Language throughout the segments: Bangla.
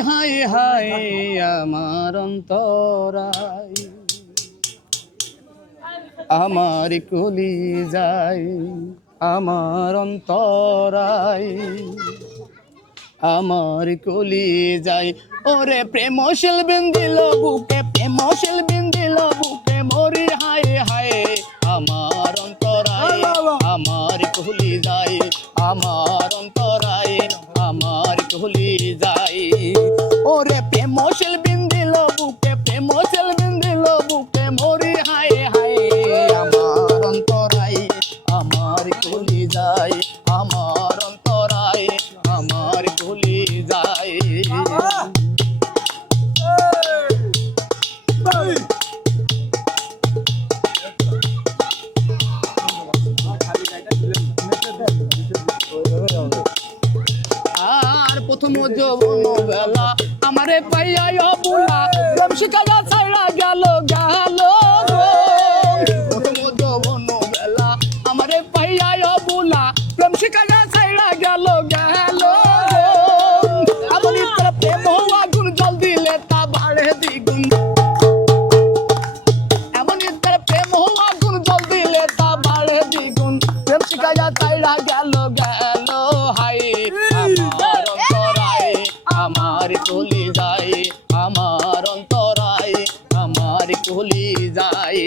হায় হায় আমার অন্তরায় আমার কলি যায় আমার অন্তরায় আমার কলি যায় ওরে প্রেমশীল বিন্দিল বুকে প্রেমশীল বিন্দিল বুকে মরি হায় হায় আমার অন্তরায় আমার কলি যায় আমার অন্তরায় আমার কলি যায় ওরে প্রেমশীল বিন্দিল বুকে প্রেমশীল বিন্দিল বুকে মরি হায় হায় আমার অন্তরায় আমার কলি যায় আমার অন্তরায় আমার কলি যায় আর প্রথম যৌবন বেলা আমারে পাইয়া বুলা প্রেম শিখাইয়া ছাইড়া গেল গেল প্রথম যৌবন বেলা আমারে পাইয়া বুলা প্রেম শিখাইয়া ছাইড়া গেল গেল আমার ইচ্ছা প্রেম আগুন জল দিলে তা বাড়ে দ্বিগুণ এমন ইচ্ছা প্রেম আগুন জল দিলে তা বাড়ে দ্বিগুণ প্রেম শিখাইয়া ছাইড়া গেল গেল হাই আমার অন্তরায় আমার কলি যায় আমার অন্তরায় আমার কলি যায়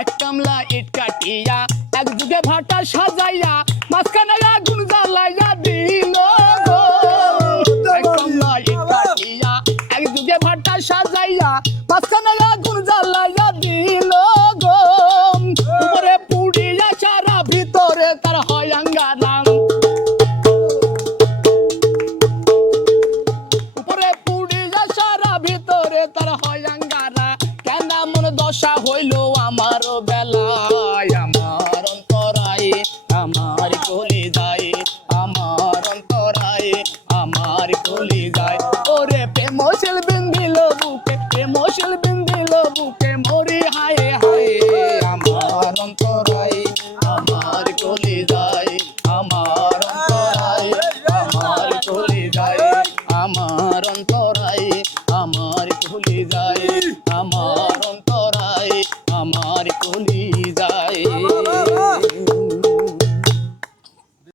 এক কামলা ইট কাটিয়া এক যুগে ভাটা সাজাইয়া মাঝখানে আগুন জ্বালাইয়া দিল এক কামলা ইট কাটিয়া এক যুগে ভাটা সাজাইয়া মাঝখানে আগুন জ্বালাইয়া দিল উপরে পুড়িয়া সারা ভিতরে তার হয় আঙ্গারাম উপরে পুড়িয়া সারা ভিতরে তার হয় আঙ্গারা কেন মন দশা হইল আমার বেলায় আমার অন্তরায় আমার কলি যায় আমার অন্তরায় আমার কলি যায় ওরে প্রেমশীল বিন্দিল বুকে প্রেমশীল বিন্দিল বুকে মরি হায় হায় আমার অন্তরায় আমার কলি যায়